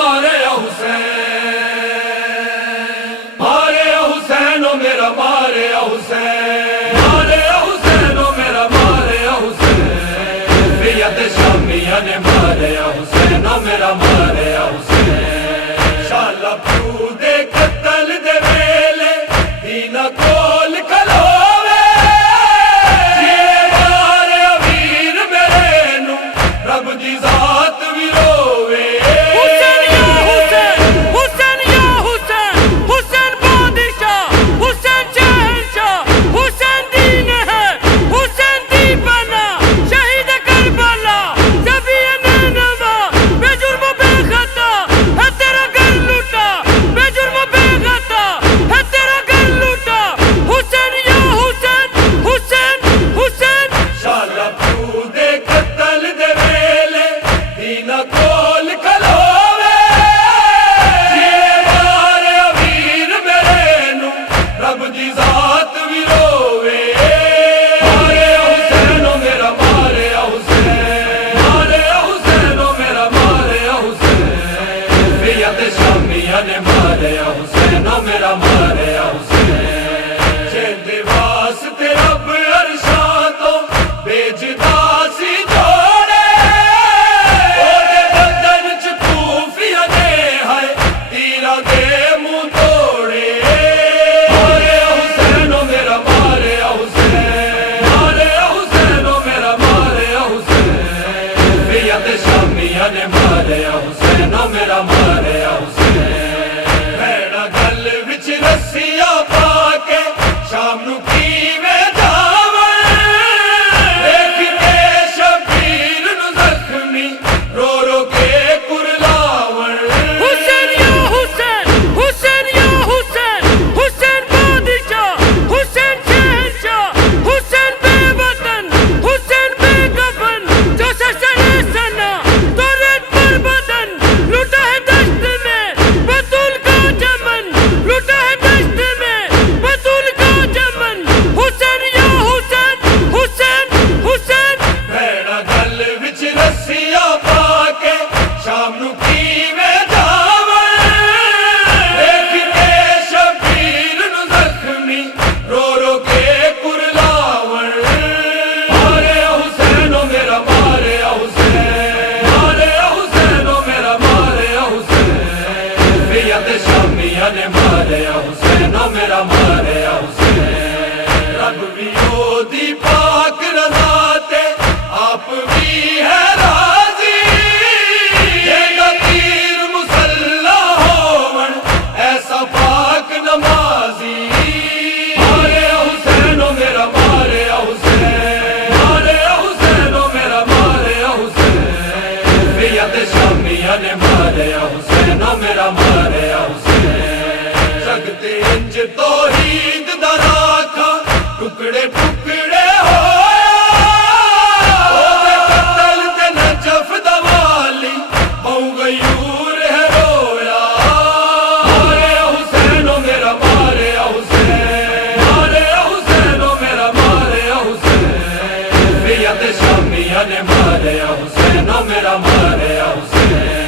ماریا حسین، ماریا حسین او میرا ماریا حسین، ماریا حسین او میرا ماریا حسین، بیعت شامیہ نے ماریا حسین او میرا ماریا حسین، شالا پیو دے قتل دے ویلے دینا کول کھلوے، جیے ماریا ویر میرے نو رب دی ذات وی روے، حسین یا حسین، حسین یا حسین، حسین بادشاہ، حسین شہنشاہ، حسین دین ہے، حسین دی بنا، شہید کربلا، شفیع نینوا، بے جرم و بے خطا ہے تیرا گھر لوٹا، بے جرم و بے خطا ہے تیرا گھر لوٹا، حسین یا حسین، حسین حسین، شالا پیو دے قتل دے ویلے دینا کول کھلوے، جیے ماریا ویر میرے نو رب دی ذات وی روے، ماریا حسین او میرا ماریا حسین، ماریا حسین او میرا ماریا حسین، بیعت شامیہ نے ماریا حسین او میرا ماریا حسین، جیندے واسطے رب عرشاں تو بے جدا سی جوڑے، اودے بدن چ کوفیاں نے ہائے تیراں دے منہ توڑے، ماریا حسین او میرا ماریا حسین، ماریا حسین او میرا ماریا حسین، بیعت شامیہ نے ماریا حسین او میرا ماریا حسین، بھیڑا گل وچ رسیاں پا کے شام نو کیویں جاواں، دیکھ کے شبیر نو زخمی رو رو کے کرلاواں، حسین یا حسین، حسین یا حسین، حسین بادشاہ، حسین شہنشاہ، حسین بے وطن، حسین بے کفن، جو ششر سنا تو ریت پر بدن، لوٹا ہے دشت میں بطول کا چمن، لوٹا ہے دشت میں بطول کا چمن، حسین یا حسین، حسین حسین، بھیڑا گل وچ رسیاں پا کے شام نو کیویں جاواں، دیکھ کے شبیر نو زخمی رو رو کے کرلاواں، ماریا حسین او میرا ماریا حسین، ماریا حسین او میرا ماریا حسین، بیعت شامیہ نے ماریا حسین او میرا ماریا حسین، رب بھی او دی پاک رضا تے آپ بھی ہے راضی، جیڑا تیر مسلح ہون ایسا پاک نمازی، ماریا حسین او میرا ماریا حسین، ماریا حسین او میرا ماریا حسین، بیعت شامیہ نے ماریا حسین او میرا ماریا حسین، جگتے انج توحید دا راکھا ٹکڑے ٹکڑے ہویا، اودے قتل تے نجف دا والی بہو غیور ہے رویا، ماریا حسین او میرا ماریا حسین، ماریا حسین او میرا ماریا حسین، بیعت شامیہ نے ماریا حسین او میرا ماریا حسین،